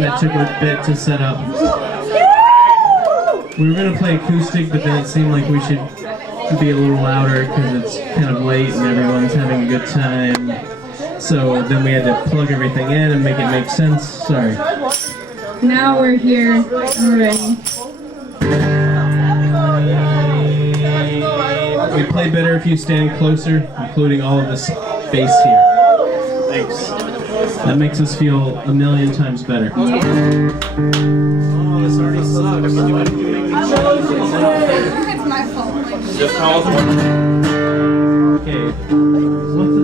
that took a bit to set up. We were going to play acoustic, but then it seemed like we should be a little louder because it's kind of late and everyone's having a good time. So then we had to plug everything in and make it make sense. Sorry. Now we're here already. We play better if you stand closer, including all of the space here. Thanks. That makes us feel a million times better. Yeah. Oh, this already sucks. It's my fault. Okay. What the?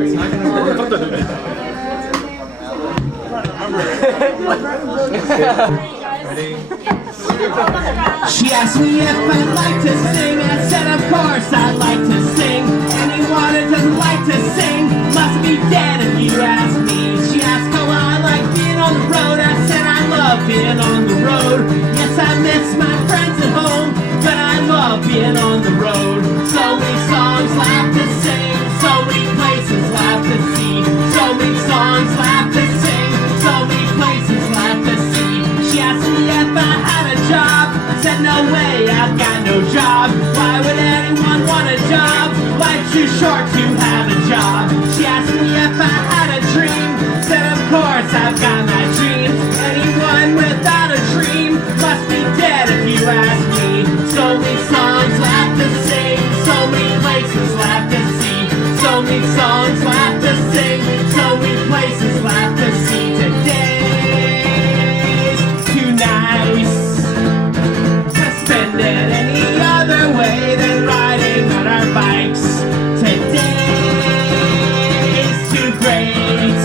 It's not gonna She asked me if I'd like to sing. I said of course I'd like to sing. Anyone who doesn't like to sing must be dead if you ask me. She asked how I like being on the road. I said I love being on the road. Yes, I miss my friends at home, but I love being on the road. So many songs left to sing, so many places left to see, so many songs left to sing, so many places left to see. She asked me if I had a job. I said no way, I've got no job. Why would anyone want a job? Life's too short to have a job. She asked me if I had a dream. I said of course I've got my dreams. Anyone without a dream must be dead if you ask me. So many songs left to sing, so many places left to see, so many songs left to sing, so many places left to see. Today's too nice to spend it any other way than riding on our bikes. Today's too great.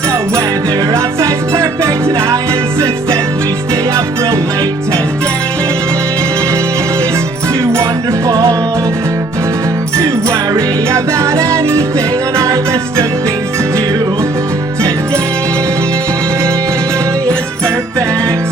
The weather outside's perfect and I insist that we stay up real late. Today's too wonderful to worry about anything on our list of things to do. Today is perfect.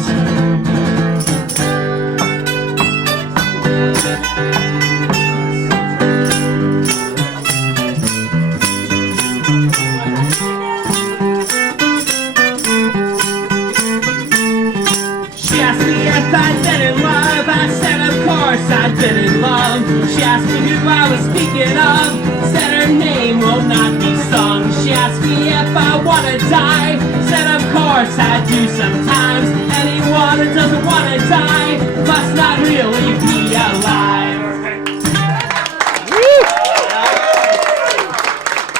She asked me if I'd been in love. I said of course I'd been in love. She asked me who I was speaking of. Said her name will not be sung. She asked me if I wanna die. Said of course I do sometimes. Anyone who doesn't wanna die must not really be alive.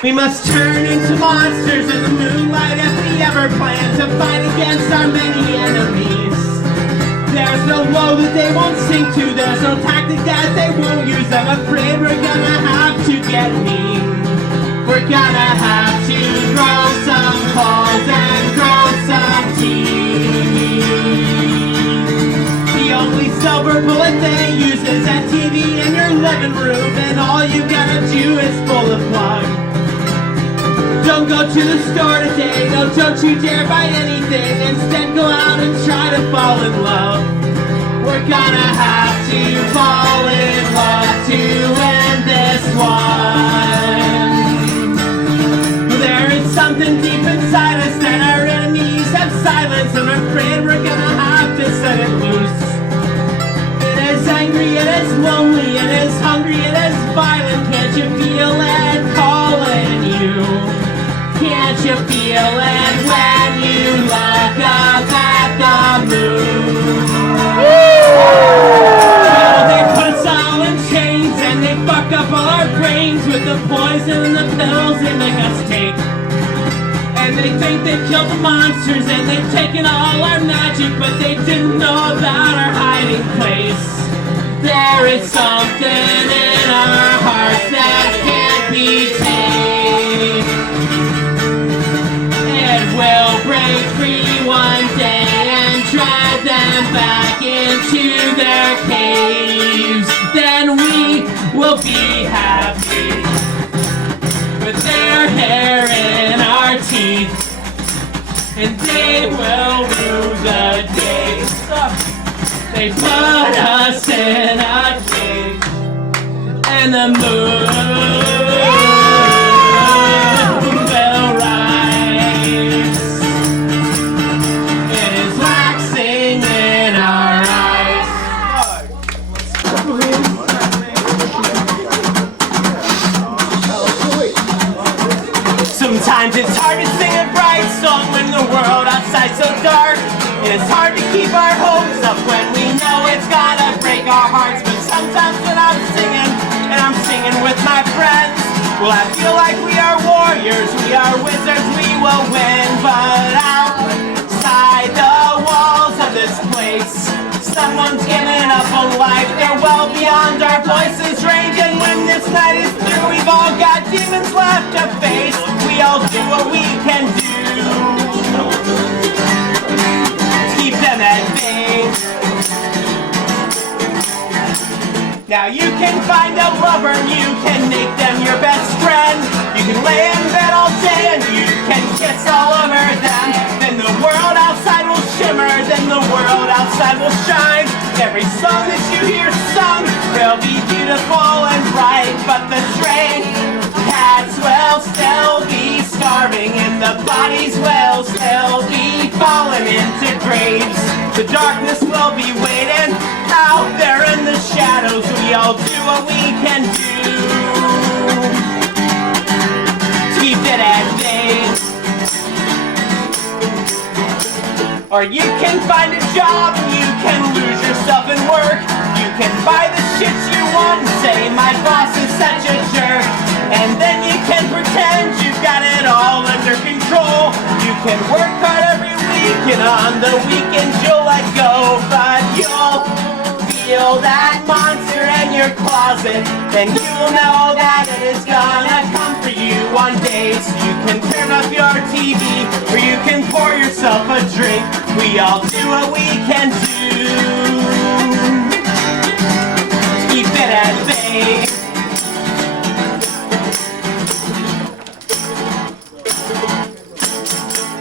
We must turn into monsters in the moonlight if we ever plan to fight against our many enemies. There's no low that they won't sing to, there's no tactic that they won't use. I'm afraid we're gonna have to get mean. We're gonna have to grow some balls and grow some teeth. The only silver bullet they use is that TV in your living room, and all you gotta do is pull the plug. Don't go to the store today, no, don't you dare buy anything. Instead go out and try to fall in love. We're gonna have to fall in love to end this one. There is something deep inside us that our enemies have silenced. I'm afraid we're gonna have to set it loose. It is angry, it is lonely, it is hungry, it is violent. Can't you feel it calling you? Can't you feel it when you look up at the moon? Well, they put us all in chains and they fuck up all our brains with the poison and the pills they make us take. And they think they've killed the monsters and they've taken all our magic, but they didn't know about our hiding place. There is something in our hearts that can't be tamed. It will break free one day and drive them back into their caves. Then we will be happy with their hair in our teeth, and they will rue the day they put us in a cage, and the moon will rise. friends. Well, I feel like we are warriors, we are wizards, we will win. But outside the walls of this place, someone's giving up on life. They're well beyond our voices' range. And when this night is through, we've all got demons left to face. We all do what we can do to keep them at bay. Now you can find a lover and you can make them your best friend. You can lay in bed all day and you can kiss all over them. Then the world outside will shimmer, then the world outside will shine. Every song that you hear sung will be beautiful and bright. But the stray cats will still be starving and the bodies will still be falling into graves. The darkness will be waiting out there in the shadows. We all do what we can do to keep it at bay. Or you can find a job and you can lose yourself in work. You can buy the shit you want and say my boss is such a jerk. And then you can pretend you've got it all under control. You can work hard every week and on the weekends you'll let go. But you'll feel that monster in your closet, then you'll know that it is gonna come for you one day. So you can turn up your TV or you can pour yourself a drink. We all do what we can do to keep it at bay.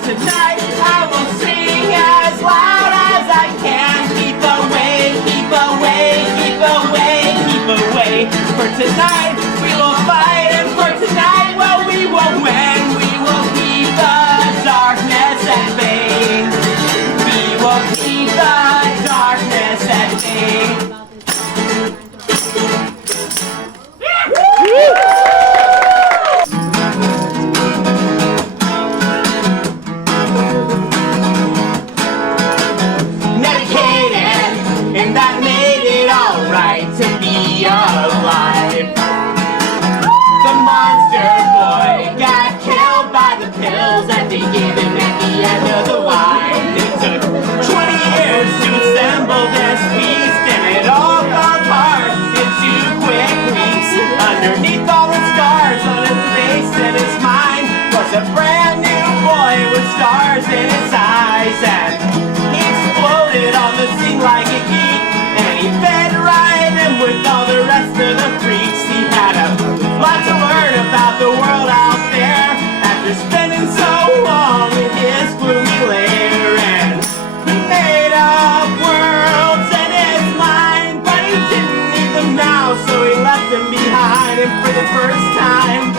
Tonight I will sing as loud as I can. Keep away, keep away, keep away, keep away. For tonight we will fight, and for tonight, well, we will win. We will keep the darkness at bay. We will keep the darkness at bay. Underneath all the scars on his face and his mind was a brand new boy with stars in his eyes. And he exploded on the scene like a geek, and he fed right in with all the rest of the freaks. He had a lot to learn about the world out there after spending so long in his gloomy lair. And he made up worlds in his mind, but he didn't need them now, so he left them behind. And for the first time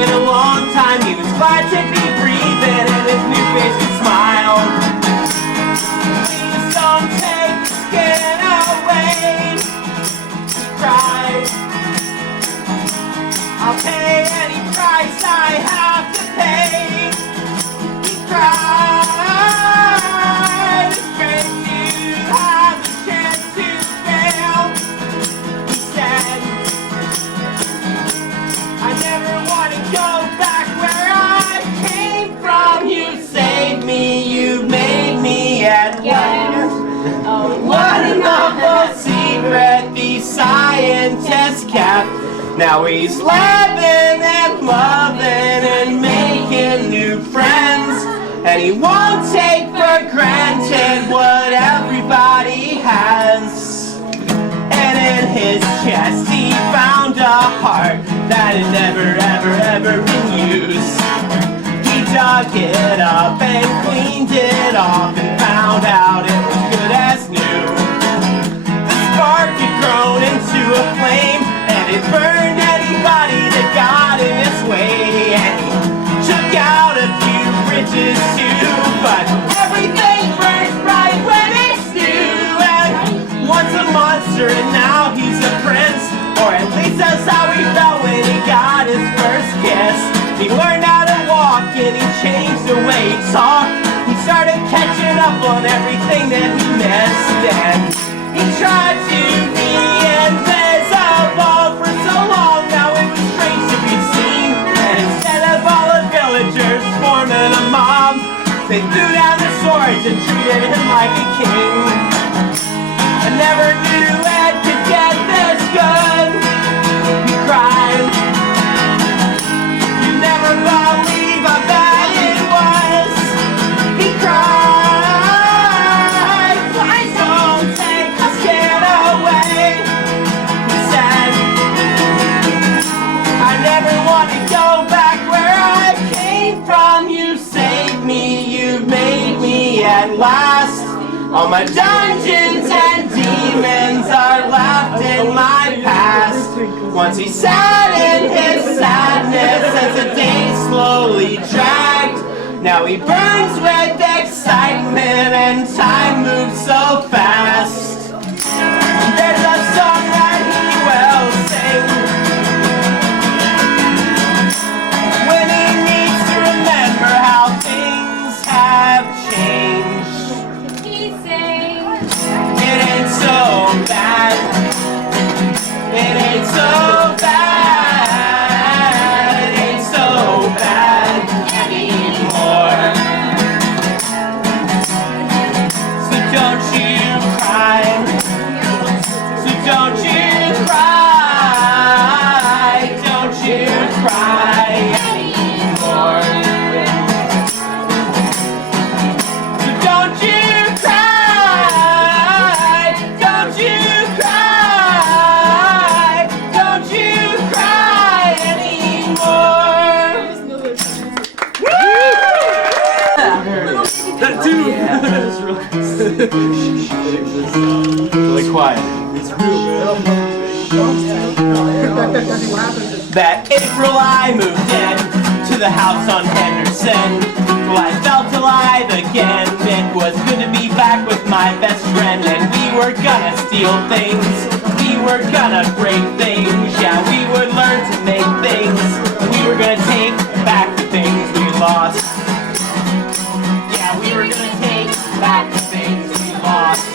in a long time, he was glad to be breathing, and his new face could smile. Please don't take the skin away, he cried. I'll pay any price I have to pay, he cried. It's great you have the chance to fail, he said. I never want to go back where I came from. You saved me, you made me at last. Oh, what an awful secret these scientists kept. Now he's living and loving and making new friends, and he won't take for granted what everybody has. And in his chest he found a heart that had never, ever, ever been used. He dug it up and cleaned it off and found out it was good as new. The spark had grown into a flame, and it burned anybody that got in its way. And he took out a few bridges too, but everything burns bright when it's new. And once a monster and now he's a prince, or at least that's how he felt when he got his first kiss. He learned how to walk and he changed the way he talked. He started catching up on everything that he missed, and he tried to be invisible for so long. Now it was strange They threw down their swords and treated him like a king. I never knew it could get this good. He cried. You never believe how bad it was. He cried. Please don't take this kid away. He said, I never want to go back where I came from. You saved me, you've made me at last. All my dungeons and demons are left in my past. Once he sat in his sadness as the day slowly dragged. Now he burns with excitement and time moves so fast. There's a song that he will sing when he needs to remember how things have changed. It ain't so bad. It ain't so bad. It ain't so bad anymore. So don't you cry. So don't you cry. Don't you cry anymore. So don't you really quiet. That April I moved in to the house on Henderson. Well, I felt alive again. It was good to be back with my best friend. And we were gonna steal things. We were gonna break things. Yeah, we would learn to make things. We were gonna take back the things we lost. Yeah, we were gonna take back the things we lost.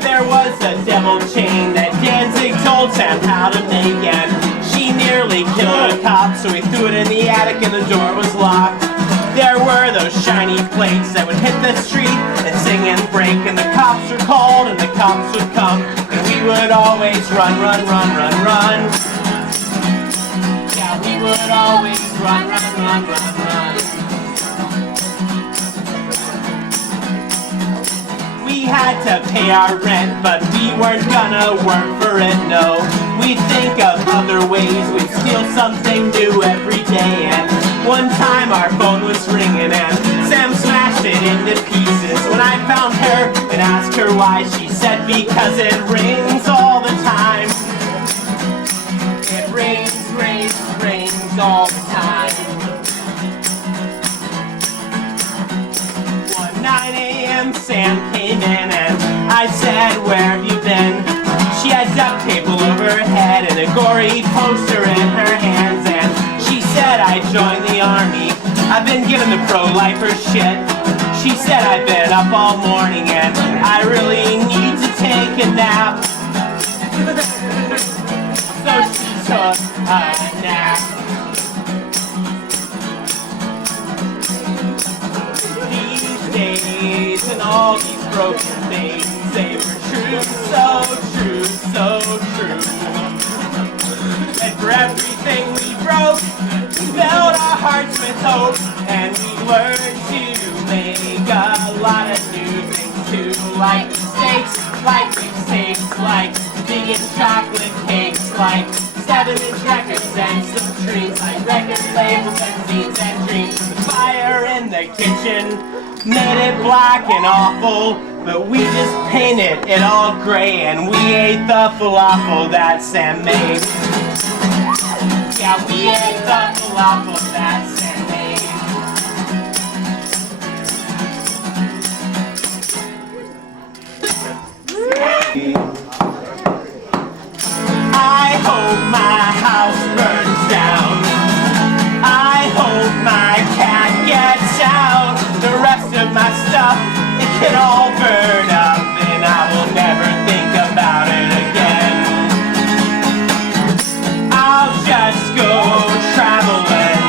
There was a devil chain that Danzig told Sam how to make, and she nearly killed a cop, so he threw it in the attic and the door was locked. There were those shiny plates that would hit the street and sing and break, and the cops were called and the cops would come, and we would always run, run, run, run, run. Yeah, we would always run, run, run, run, run. We had to pay our rent, but we weren't gonna work for it, no. We'd think of other ways, we'd steal something new every day. And one time our phone was ringing and Sam smashed it into pieces. When I found her and asked her why, she said because it rings all the time. It rings, rings, rings all the time. 9 a.m. Sam came in and I said, where have you been? She had duct tape all over her head and a gory poster in her hands, and she said, I joined the army. I've been given the pro-lifer shit. She said, I've been up all morning and I really need to take a nap. So she took a nap. Days and all these broken things, they were true, so true, so true. And for everything we broke, we filled our hearts with hope, and we learned to make a lot of new things too, like steaks, like beefsteaks, like vegan chocolate cakes, like 7-inch records and some trees, like record labels and zines and dreams. The fire in the kitchen made it black and awful, but we just painted it all gray and we ate the falafel that Sam made. Yeah, we ate the falafel that Sam made. I hope my house burns down. I hope my cat gets out. The rest of my stuff, it can all burn up, and I will never think about it again. I'll just go traveling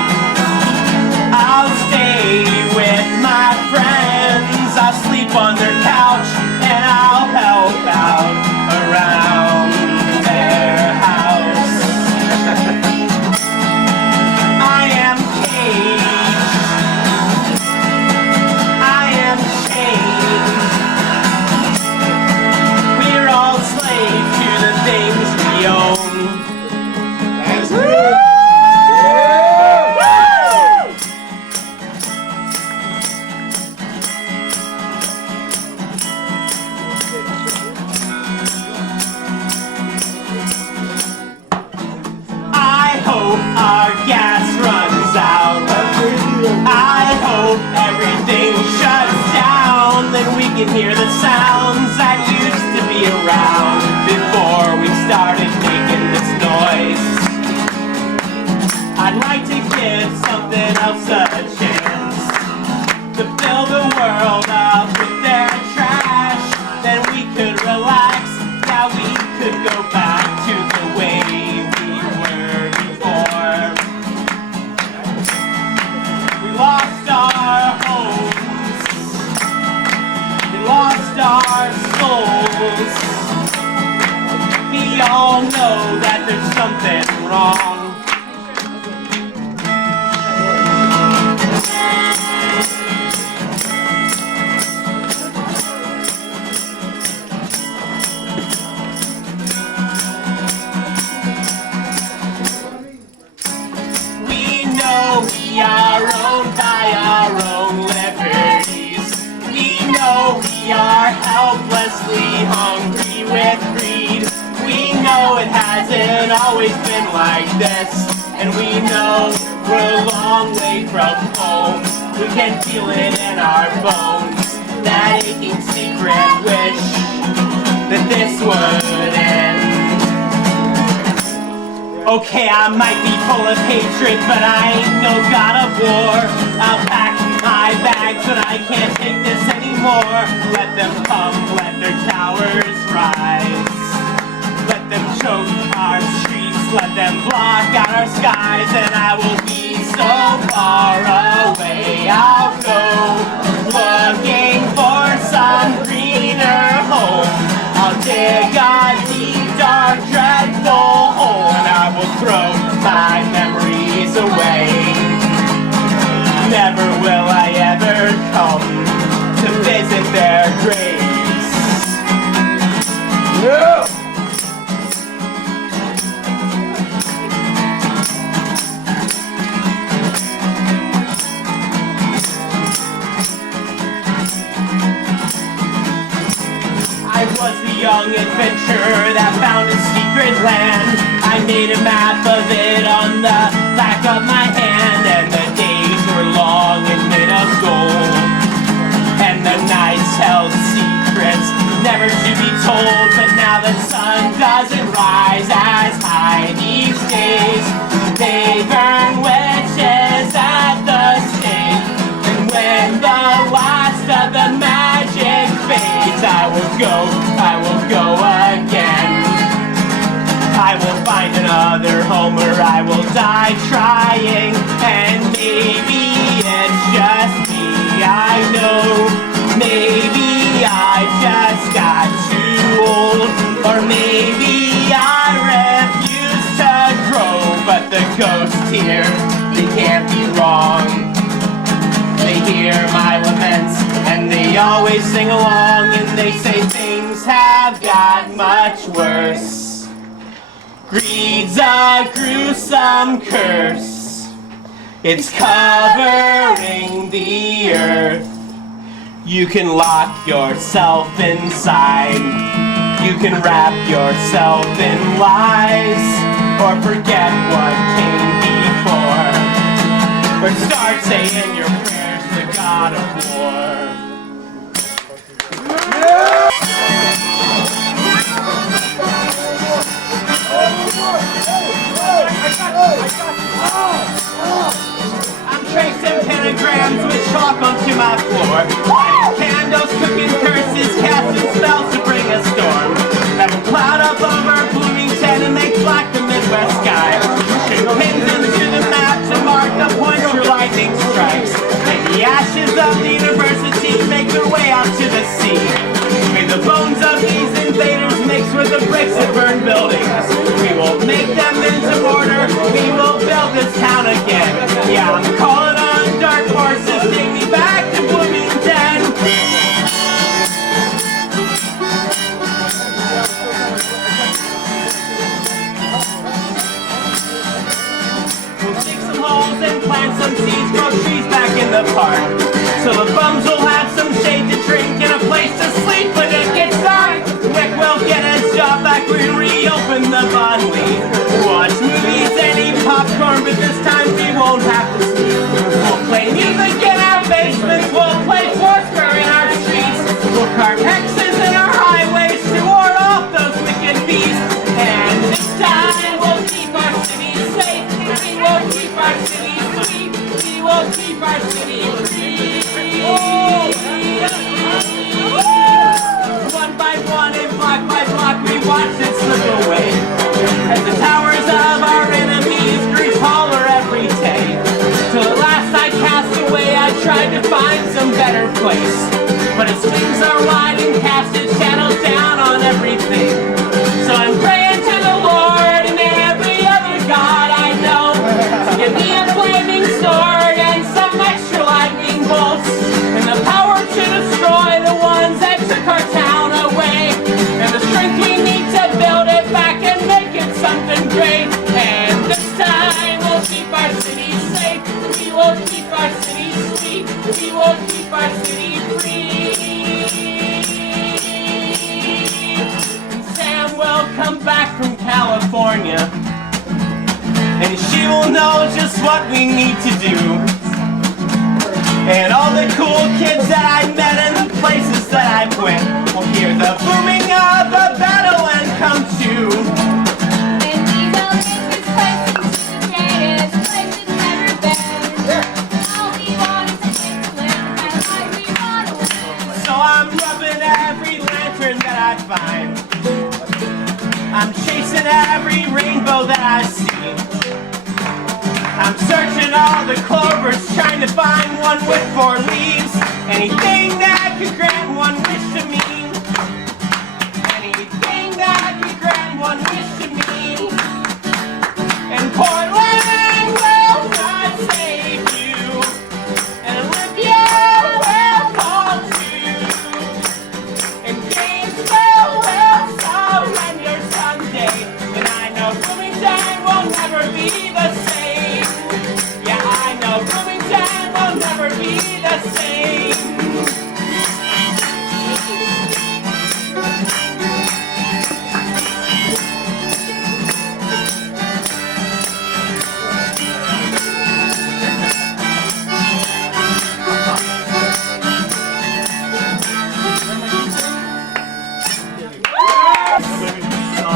we all know that there's something wrong. We know we are owned by our own liberties. We know we are helplessly hungry with greed. We know it hasn't always been like this, and we know we're a long way from home. We can feel it in our bones, that aching secret wish that this would end. Okay, I might be full of hatred, but I ain't no god of war. I'll pack my bags, but I can't take this anymore. Let them come, let their towers rise. Let them choke our streets, let them block out our skies, and I will be so far away. I'll go looking for some greener home. I'll dig a deep, dark, dreadful hole, and I will throw my memories away. Never will I ever come to visit their graves. No! I was the young adventurer that found a secret land. I made a map of it on the back of my hand, and the days were long and made of gold, and the nights held secrets never to be told. But now the sun doesn't rise as high these days. They burn witches at the stake, and when the last of the magic fades, I will go again. I will find another home where I will die trying, and maybe it's just me, I know. Maybe I just got too old, or maybe I refuse to grow. But the ghosts here, they can't be wrong. They hear my laments, and they always sing along, and they say things have got much worse. Greed's a gruesome curse. It's covering the earth. You can lock yourself inside. You can wrap yourself in lies, or forget what came before, or start saying your prayers to the God of War. I'm tracing pentagrams with chalk onto my floor, lighting candles, cooking curses, casting spells to bring a storm that will cloud up over Bloomington and make black the Midwest sky. Pushing pins into the map to mark the point where lightning strikes. May the ashes of the university make their way out to the sea. May the bones of these invaders mix with the bricks that burn buildings. We will make them into mortar. We will build this town again. Yeah, I'm calling on dark horses. Take me back to Bloomington. We'll dig some holes and plant some seeds, grow trees back in the park, so the bums will have some shade to drink and a place to sleep when it gets dark. Wick will get a job back when we reopen the Bonley. Watch movies and eat popcorn, but this time we won't have to sleep. We'll play music in our basements, we'll play Foursquare in our streets. We'll carve hexes in our highways to ward off those wicked beasts. And this time we'll keep our city safe. We will keep our city sweet. We will keep our city free. One by one and block by block we watch it slip away, as the towers of our enemies grew taller every day. Till at last I cast away, I tried to find some better place, but its wings are wide and cast its shadows down on everything. So I'm praying to know just what we need to do. And all the cool kids that I met and the places that I went will hear the booming of the battle and come to. And we will make this place into the greatest place it's ever been. All we want is a place to live and life we want to live. So I'm rubbing every lantern that I find. I'm chasing every rainbow that I see. I'm searching all the clovers, trying to find one with 4 leaves. Anything that could grant one wish to me. Anything that could grant one wish to me. And Portland will not save you, and Olympia will fall too, and Gainesville will surrender someday. And I know Bloomington will never be the same. Yeah, I know Bloomington will never be the same.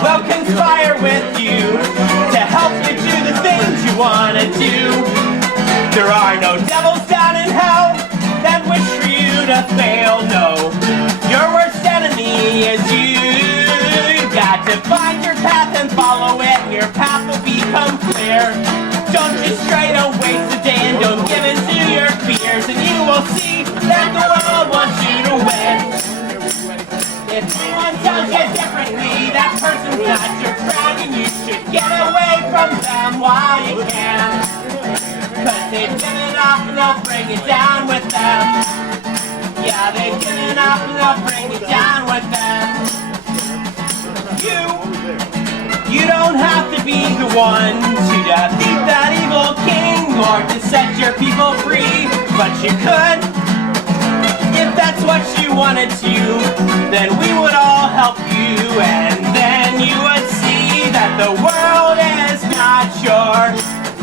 We'll conspire with you to help you do the things you want to do. There are no devils down in hell that wish for you to fail, no. Your worst enemy is you. You've got to find your path and follow it, and your path will become clear. Don't just try to waste the day and don't give in to your fears, and you will see that the world wants you to win. If anyone tells you differently, that person's not your friend, and you should get away from them while you can. Cause they've given up and they'll bring it down with them. Yeah, they've given up and they'll bring it down with them. You don't have to be the one to defeat that evil king or to set your people free, but you could. If that's what you wanted to, then we would all help you, and then you would see that the world is not your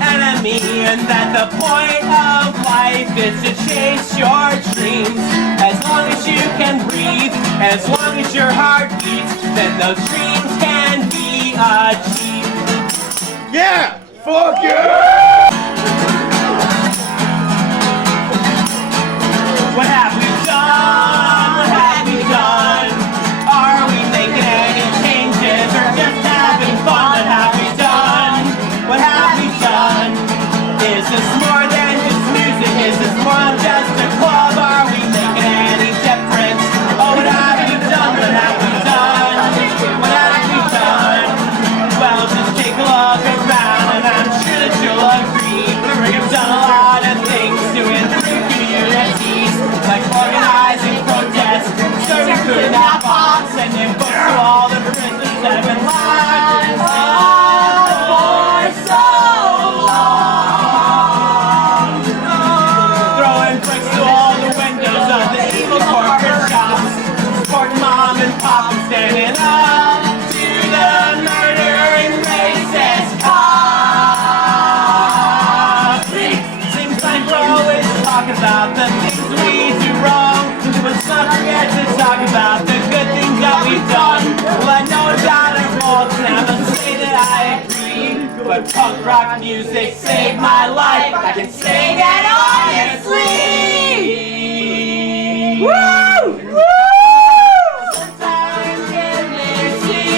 enemy, and that the point of life is to chase your dreams. As long as you can breathe, as long as your heart beats, then those dreams can be achieved. Yeah! Fuck yeah! What have we done? What have we done? Are we making any changes or just having fun? What have we done? What have we done? Is this more than just music? Is this more than just a club? Are we making any difference? Oh, what have we done? What have we done? What have we done? Well, just take a look around and I'm sure that you'll agree. We've done a lot of things to improve communities, like organizing protests, serving food in that box, and then books to all the prisons that have been locked for so long. Throwing bricks to all the windows of the evil corporate shops, supporting mom and pop and standing up to the murdering racist cops. Seems like we're always talking about the things we do wrong, but let's not forget to talk about the good things that we've done. Well, I know about our faults and I must say that I agree, but punk rock music saved my life. I can say that honestly. Woo! Woo! Sometimes it may seem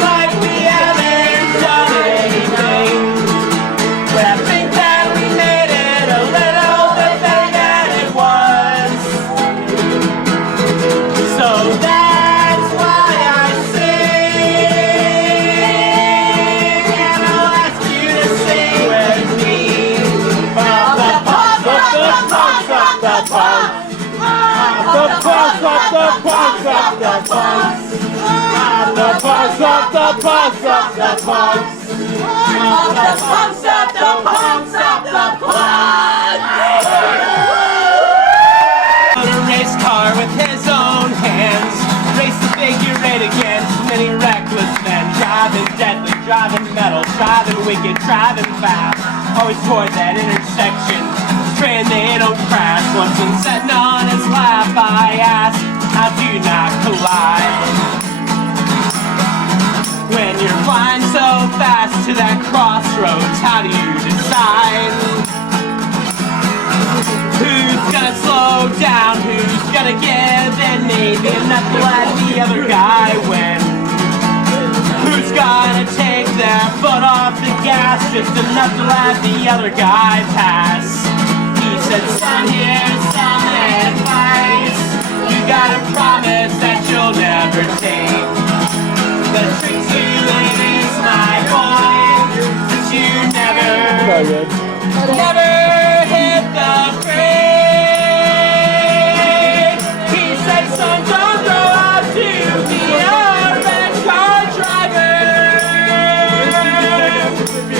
like we haven't done anything, but I think that we made it a little bit better than it was. So that's why I sing, and I'll ask you to sing with me. From the punks, of the punks, of the punks. The punks, of the punks, of the punks. The punks, of the punks, of the punks. Of the punks, of the punks, of the punks. On a race car with his own hands, race the figure eight against many reckless men, driving deadly, driving metal. too fast, always toward that intersection, praying they don't crash. Once I'm sitting on his lap, I ask, how do you not collide? When you're flying so fast to that crossroads, how do you decide? Who's gonna slow down? Who's gonna give in? Maybe enough to let the other guy win. Who's gonna take their foot off the gas? Just enough to let the other guy pass. He said, son, here's some advice. You gotta promise that you'll never take the trick to it, my boy, that you never hit the brake. He said, son, don't grow up to be a red car driver.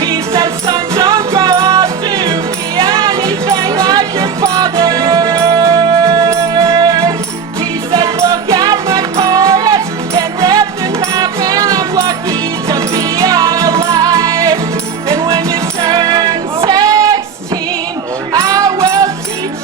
He said, son, don't grow up to be anything like your father. He said, look at my car, it's been ripped in half and I'm lucky to be alive. And when you turn 16, I will teach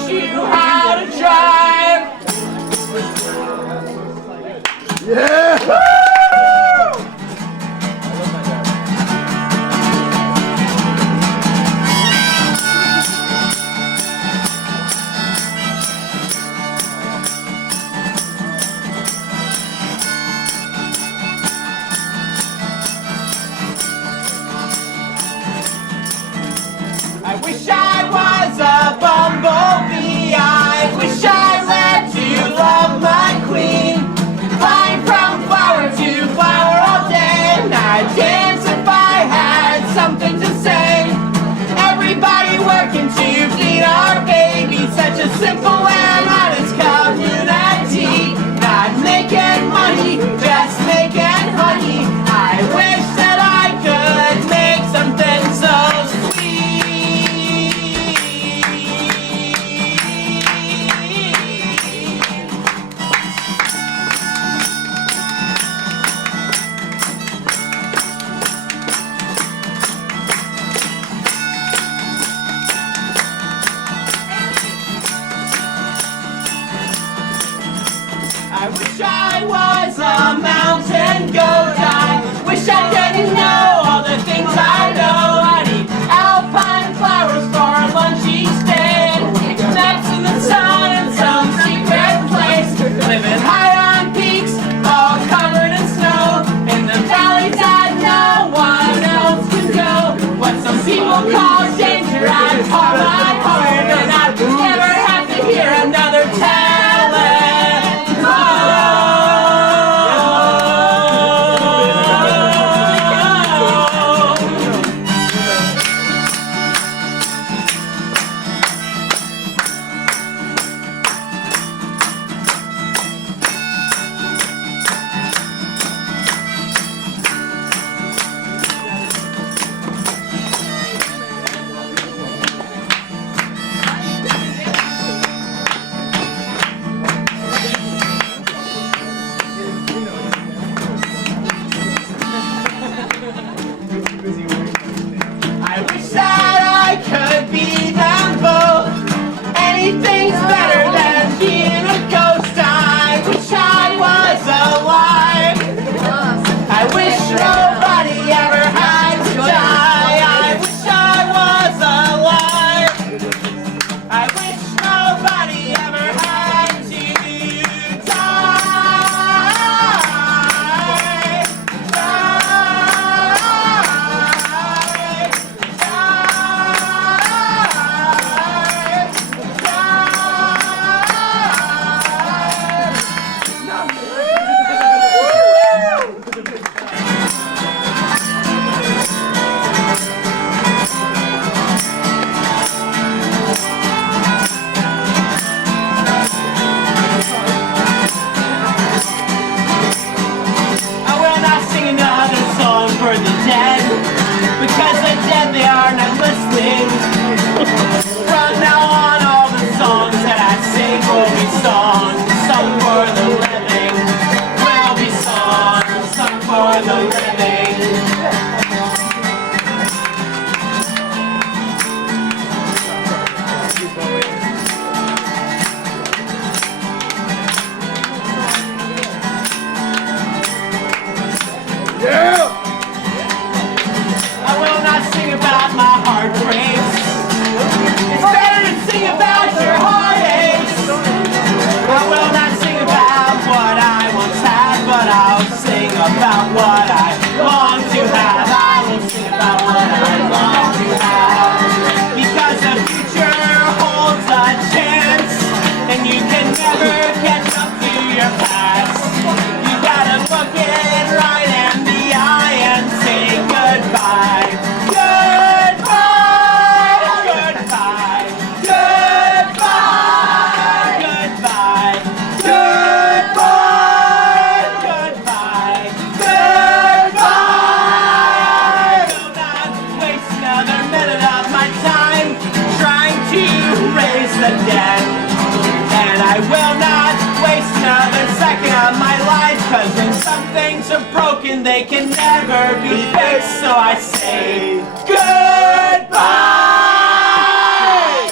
broken, they can never be fixed. So I say goodbye.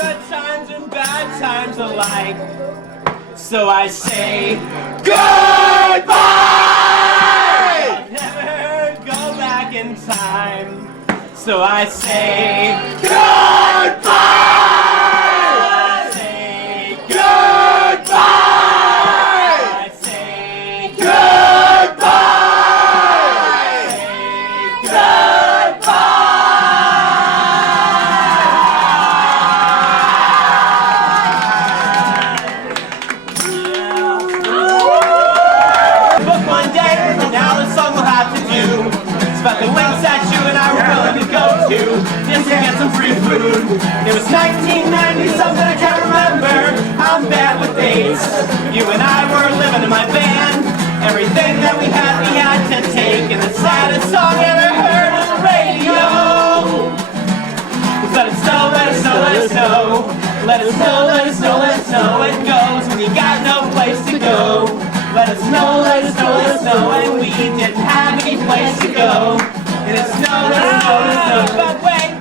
Good times and bad times alike. So I say goodbye. I'll never go back in time. So I say goodbye. It was 1990 something I can't remember. I'm bad with dates. You and I were living in my van. Everything that we had to take. And the saddest song I ever heard on the radio was let it snow, let it snow, let it snow. Let it snow, let it snow, let it snow. It goes when you got no place to go. Let it snow, let it snow, let it snow. And we didn't have any place to go. And it snowed, let it snow, let it snow. But wait.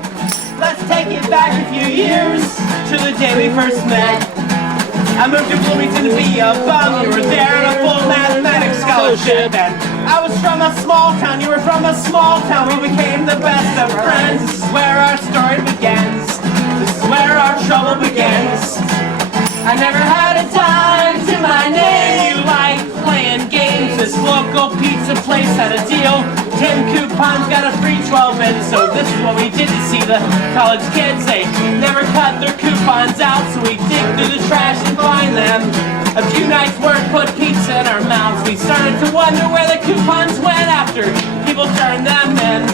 Let's take it back a few years to the day we first met. I moved to Bloomington to be a bum. You were there on a full mathematics scholarship. And I was from a small town, you were from a small town. We became the best of friends. This is where our story begins. This is where our trouble begins. I never had a dime to my name. You like playing games. This local pizza place had a deal. 10 coupons got a free 12-inch. So this is what we did to see the college kids. They never cut their coupons out, so we dig through the trash and find them. A few nights work put pizza in our mouths. We started to wonder where the coupons went after people turned them in.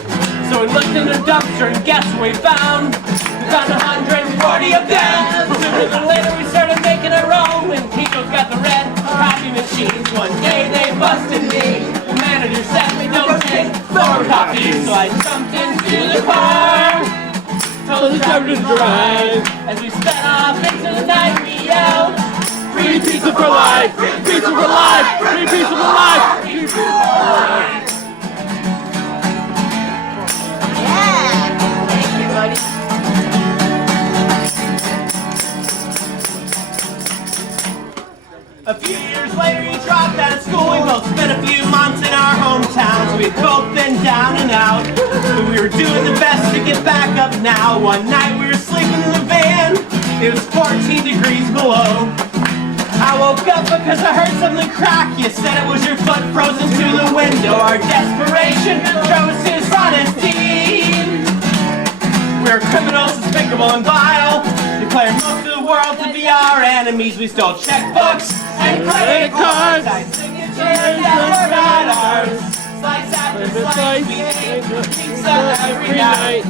So we looked in the dumpster and guess what we found? We found 140 of them. Sooner than later we started making our own. When Pico's got the red copy machines. One day they busted me. The manager said we don't take more copies. So I jumped into the car, told the driver to drive. As we sped off into the night we yelled, free pizza for life! Free pizza for life! Free pizza for life! Free pizza for life! A few years later, he dropped out of school. We both spent a few months in our hometowns. We'd both been down and out, but we were doing the best to get back up now. One night we were sleeping in the van. It was 14 degrees below. I woke up because I heard something crack. You said it was your foot frozen to the window. Our desperation drove us to dishonesty. We're criminals, despicable and vile. Declared most of the world to be our enemies. We stole checkbooks and credit cards. Signed signatures that were not ours. Slice after slice, we ate pizza every night.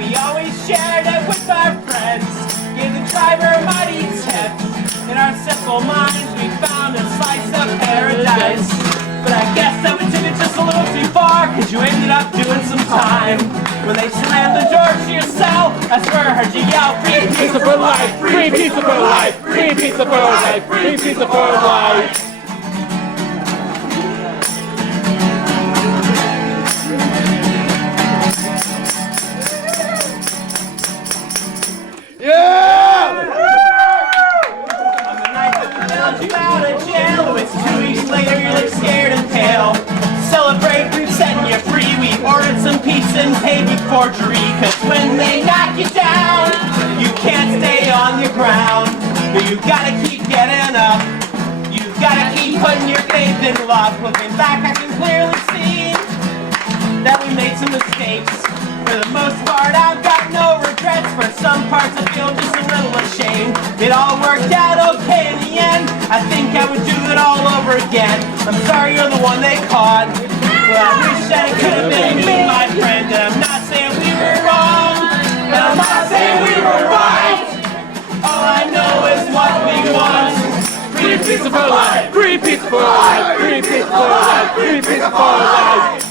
We always shared it with our friends. Gave the driver mighty tips. In our simple minds, we found a slice of paradise. But I guess that we took it just a little too far, cause you ended up doing some time. When they slammed the door to your cell, I swear I heard you yell, free pizza for life, free pizza for life, free pizza for life, free pizza for life. Yeah! On the night that we bailed you out of jail, it was 2 weeks later, you look scared and pale. Celebrate, we've setting you free. We ordered some pizza and paid you forgery. Cause when they knock you down, you can't stay on the ground. But you gotta keep getting up. You gotta keep putting your faith in love. Looking back, I can clearly see that we made some mistakes. For the most part, I've got no regrets. For some parts, I feel just a little ashamed. It all worked out okay in the end. I think I would do it all over again. I'm sorry you're the one they caught. Well, I wish that it could have been me, my friend. And I'm not saying we were wrong, but I'm not saying we were right. All I know is what we want. Free pizza for life, free pizza for life, free pizza for life, free pizza for life.